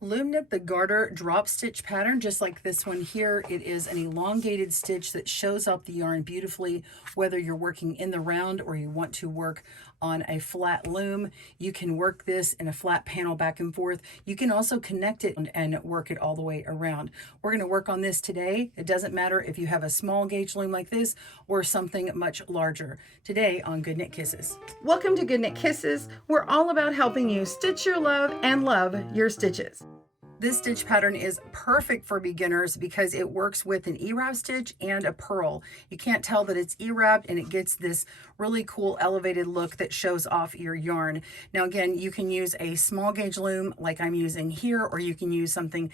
Loom knit the garter drop stitch pattern just like this one here. It is an elongated stitch that shows up the yarn beautifully, whether you're working in the round or you want to work on a flat loom. You can work this in a flat panel back and forth. You can also connect it and work it all the way around. We're going to work on this today. It doesn't matter if you have a small gauge loom like this or something much larger. Today on Good Knit Kisses. Welcome to Good Knit Kisses. We're all about helping you stitch your love and love your stitches. This stitch pattern is perfect for beginners because it works with an E-wrap stitch and a purl. You can't tell that it's E-wrapped, and it gets this really cool elevated look that shows off your yarn. Now again, you can use a small gauge loom like I'm using here, or you can use something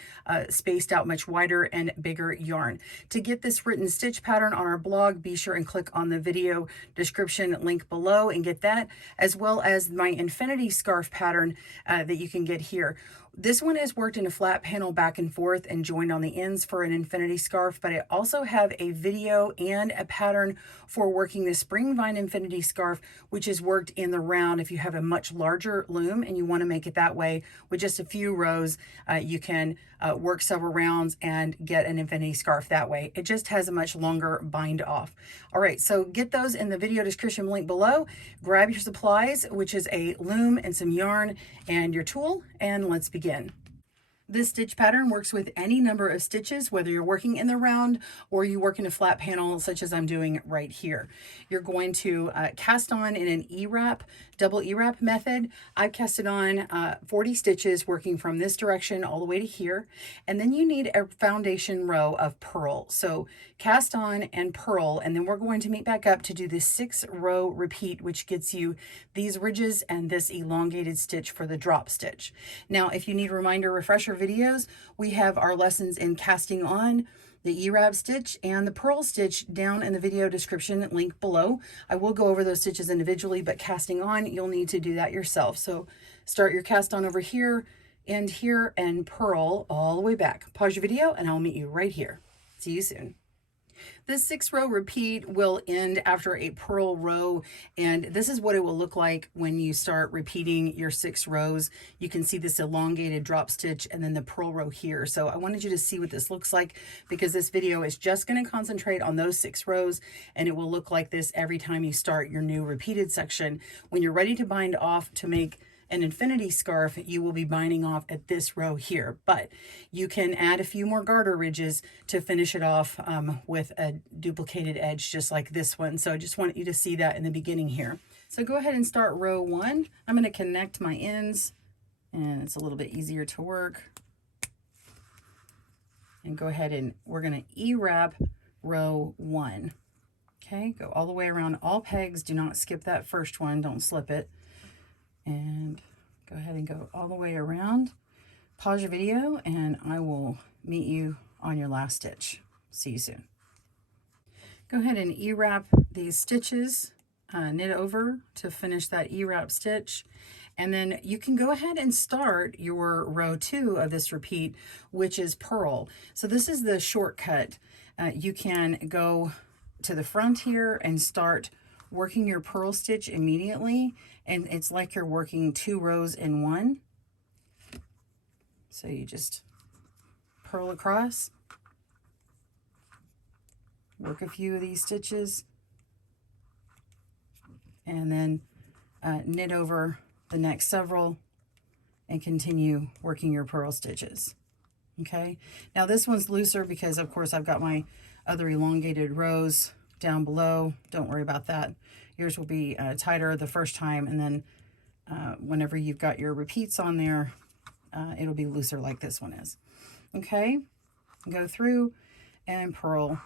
spaced out much wider and bigger yarn. To get this written stitch pattern on our blog, be sure and click on the video description link below and get that, as well as my infinity scarf pattern that you can get here. This one is worked in a flat panel back and forth and joined on the ends for an infinity scarf, but I also have a video and a pattern for working the spring vine infinity scarf, which is worked in the round. If you have a much larger loom and you want to make it that way with just a few rows, you can work several rounds and get an infinity scarf that way. It just has a much longer bind off. All right, so get those in the video description link below. Grab your supplies, which is a loom and some yarn and your tool, and let's begin. This stitch pattern works with any number of stitches, whether you're working in the round or you work in a flat panel such as I'm doing right here. You're going to cast on in an E-wrap, double E-wrap method. I've casted on 40 stitches working from this direction all the way to here. And then you need a foundation row of purl. So cast on and purl, and then we're going to meet back up to do this 6-row repeat, which gets you these ridges and this elongated stitch for the drop stitch. Now, if you need reminder refresher videos, we have our lessons in casting on, the E-wrap stitch, and the purl stitch down in the video description link below. I will go over those stitches individually, but casting on, you'll need to do that yourself. So start your cast on over here, end here, and purl all the way back. Pause your video and I'll meet you right here. See you soon. This 6-row repeat will end after a purl row, and this is what it will look like when you start repeating your 6 rows. You can see this elongated drop stitch and then the purl row here. So I wanted you to see what this looks like because this video is just going to concentrate on those 6 rows, and it will look like this every time you start your new repeated section. When you're ready to bind off to make an infinity scarf, you will be binding off at this row here, but you can add a few more garter ridges to finish it off with a duplicated edge just like this one. So I just want you to see that in the beginning here. So go ahead and start row 1. I'm going to connect my ends, and it's a little bit easier to work. And go ahead and we're going to E-wrap row 1. Okay, go all the way around all pegs. Do not skip that first one. Don't slip it. And go ahead and go all the way around. Pause your video and I will meet you on your last stitch. See you soon. Go ahead and E-wrap these stitches, knit over to finish that E-wrap stitch. And then you can go ahead and start your row 2 of this repeat, which is purl. So this is the shortcut. You can go to the front here and start working your purl stitch immediately, and it's like you're working 2 rows in one. So you just purl across, work a few of these stitches, and then knit over the next several and continue working your purl stitches. Okay, now this one's looser because of course I've got my other elongated rows down below. Don't worry about that. Yours will be tighter the first time, and then whenever you've got your repeats on there, it'll be looser like this one is. Okay, go through and purl.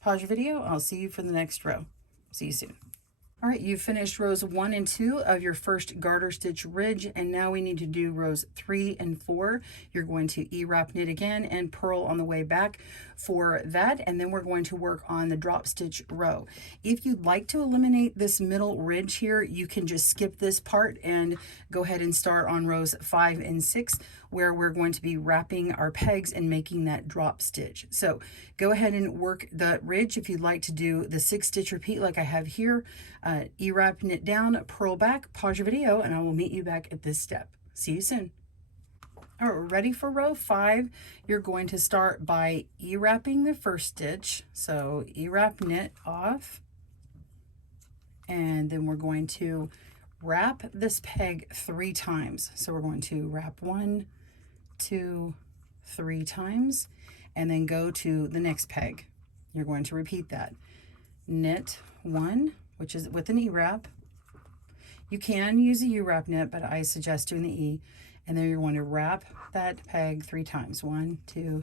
Pause your video. I'll see you for the next row. See you soon. All right, you've finished rows 1 and 2 of your first garter stitch ridge, and now we need to do rows 3 and 4. You're going to E-wrap knit again and purl on the way back for that, and then we're going to work on the drop stitch row. If you'd like to eliminate this middle ridge here, you can just skip this part and go ahead and start on rows 5 and 6, where we're going to be wrapping our pegs and making that drop stitch. So go ahead and work the ridge if you'd like to do the 6-stitch repeat like I have here. E-wrap knit down, purl back, pause your video, and I will meet you back at this step. See you soon. All right, ready for row 5. You're going to start by E-wrapping the first stitch. So E-wrap knit off, and then we're going to wrap this peg 3 times. So we're going to wrap 1, 2, 3 times, and then go to the next peg. You're going to repeat that. Knit 1, which is with an E-wrap. You can use a U-wrap knit, but I suggest doing the E. And then you're going to wrap that peg 3 times. 1, 2,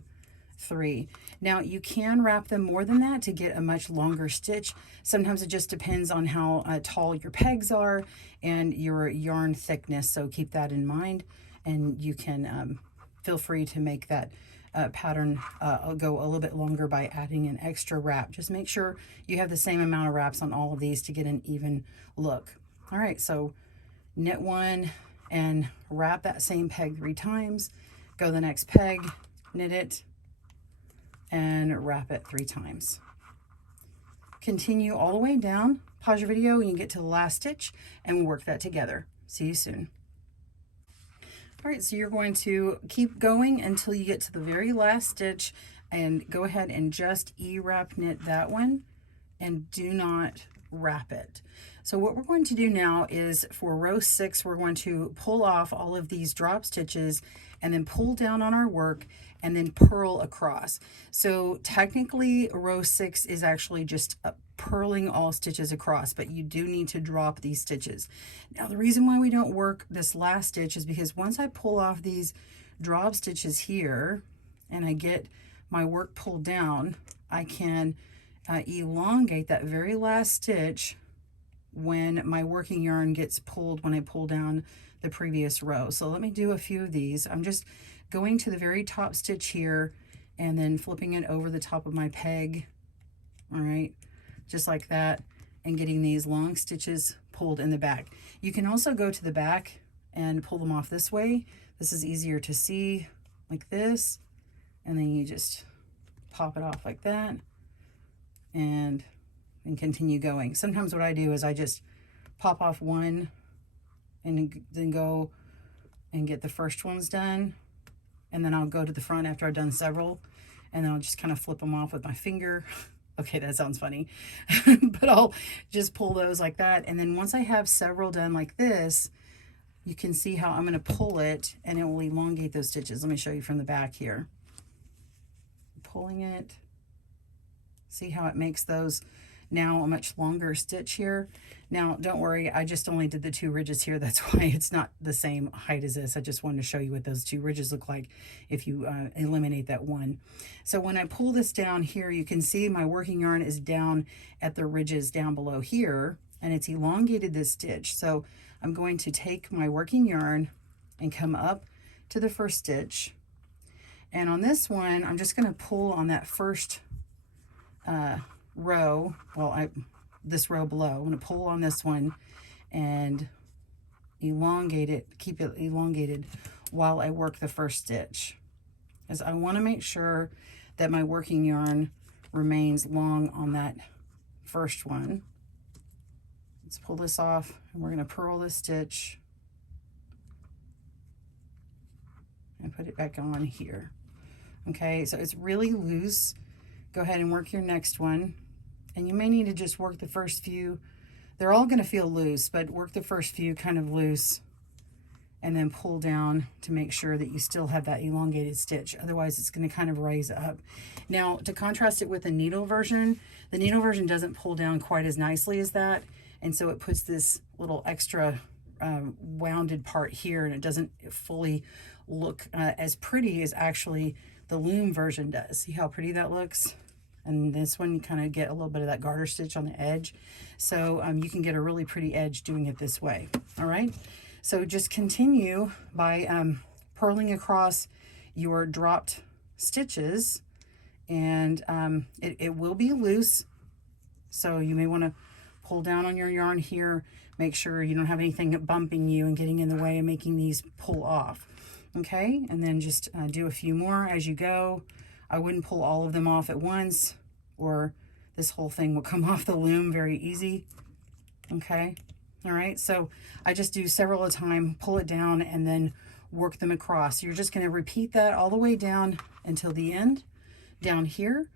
3. Now you can wrap them more than that to get a much longer stitch. Sometimes it just depends on how tall your pegs are and your yarn thickness, so keep that in mind, and you can feel free to make that pattern go a little bit longer by adding an extra wrap. Just make sure you have the same amount of wraps on all of these to get an even look. All right, so knit 1 and wrap that same peg 3 times, go to the next peg, knit it, and wrap it 3 times. Continue all the way down, pause your video when you get to the last stitch, and we'll work that together. See you soon. All right, so you're going to keep going until you get to the very last stitch, and go ahead and just E-wrap knit that one, and do not wrap it. So what we're going to do now is for row 6, we're going to pull off all of these drop stitches and then pull down on our work and then purl across. So technically row 6 is actually just purling all stitches across, but you do need to drop these stitches. Now the reason why we don't work this last stitch is because once I pull off these drop stitches here and I get my work pulled down, I can elongate that very last stitch when my working yarn gets pulled when I pull down the previous row. So let me do a few of these. I'm just going to the very top stitch here and then flipping it over the top of my peg. All right, just like that, and getting these long stitches pulled in the back. You can also go to the back and pull them off this way. This is easier to see, like this, and then you just pop it off like that and continue going. Sometimes what I do is I just pop off one and then go and get the first ones done, and then I'll go to the front after I've done several, and then I'll just kind of flip them off with my finger. Okay, that sounds funny. But I'll just pull those like that, and then once I have several done like this, you can see how I'm going to pull it and it will elongate those stitches. Let me show you from the back here. Pulling it, see how it makes those now a much longer stitch here. Now don't worry, I just only did the 2 ridges here. That's why it's not the same height as this. I just wanted to show you what those 2 ridges look like if you eliminate that one. So when I pull this down here, you can see my working yarn is down at the ridges down below here, and it's elongated this stitch. So I'm going to take my working yarn and come up to the first stitch, and on this one I'm just going to pull on that first row, this row below. I'm going to pull on this one and elongate it, keep it elongated while I work the first stitch, as I want to make sure that my working yarn remains long on that first one. Let's pull this off, and we're going to purl this stitch and put it back on here. Okay, so it's really loose. Go ahead and work your next one, and you may need to just work the first few. They're all going to feel loose, but work the first few kind of loose and then pull down to make sure that you still have that elongated stitch. Otherwise it's going to kind of raise up. Now to contrast it with the needle version, the needle version doesn't pull down quite as nicely as that, and so it puts this little extra wounded part here, and it doesn't fully look as pretty as actually the loom version does. See how pretty that looks? And this one, you kind of get a little bit of that garter stitch on the edge. So you can get a really pretty edge doing it this way. All right. So just continue by purling across your dropped stitches, and it will be loose. So you may want to pull down on your yarn here. Make sure you don't have anything bumping you and getting in the way and making these pull off. Okay, and then just do a few more as you go. I wouldn't pull all of them off at once, or this whole thing will come off the loom very easy. Okay, all right, so I just do several at a time, pull it down, and then work them across. You're just going to repeat that all the way down until the end, down here,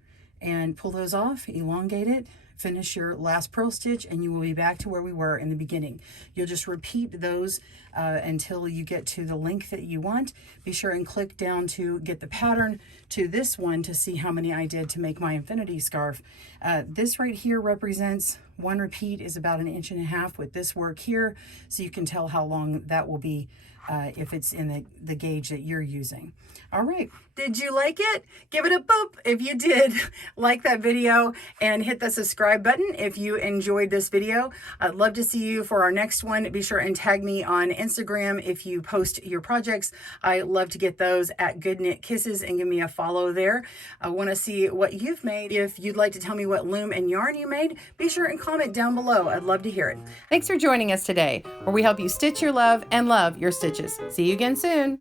and pull those off, elongate it, finish your last purl stitch, and you will be back to where we were in the beginning. You'll just repeat those until you get to the length that you want. Be sure and click down to get the pattern to this one to see how many I did to make my infinity scarf. This right here represents one repeat is about 1.5 inches with this work here, so you can tell how long that will be if it's in the gauge that you're using. All right, did you like it? Give it a boop if you did. Like that video and hit the subscribe button if you enjoyed this video. I'd love to see you for our next one. Be sure and tag me on Instagram if you post your projects. I love to get those at Good Knit Kisses, and give me a follow there. I want to see what you've made. If you'd like to tell me what loom and yarn you made, be sure and comment down below. I'd love to hear it. Thanks for joining us today, where we help you stitch your love and love your stitches. See you again soon.